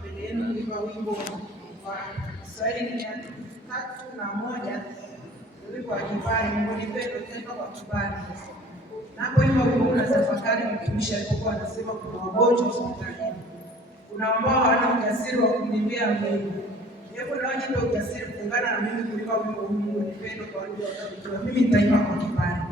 mbele yenu kuimba wimbo wa Kiswahili 301 ulikuwa wa Kibali, Mlipendo tena kwa Kibali. Napoimba wimbo unatafakari mtumishi alipokuwa anasema kuna wagonjwa hospitalini, kuna ambao hawana ujasiri wa kumlimbia Mungu. Hebu nawe nipe ujasiri kuungana na mimi kuimba wimbo huu Mlipendo kwa ajili ya watoto. Mimi nitaimba kwa Kibali.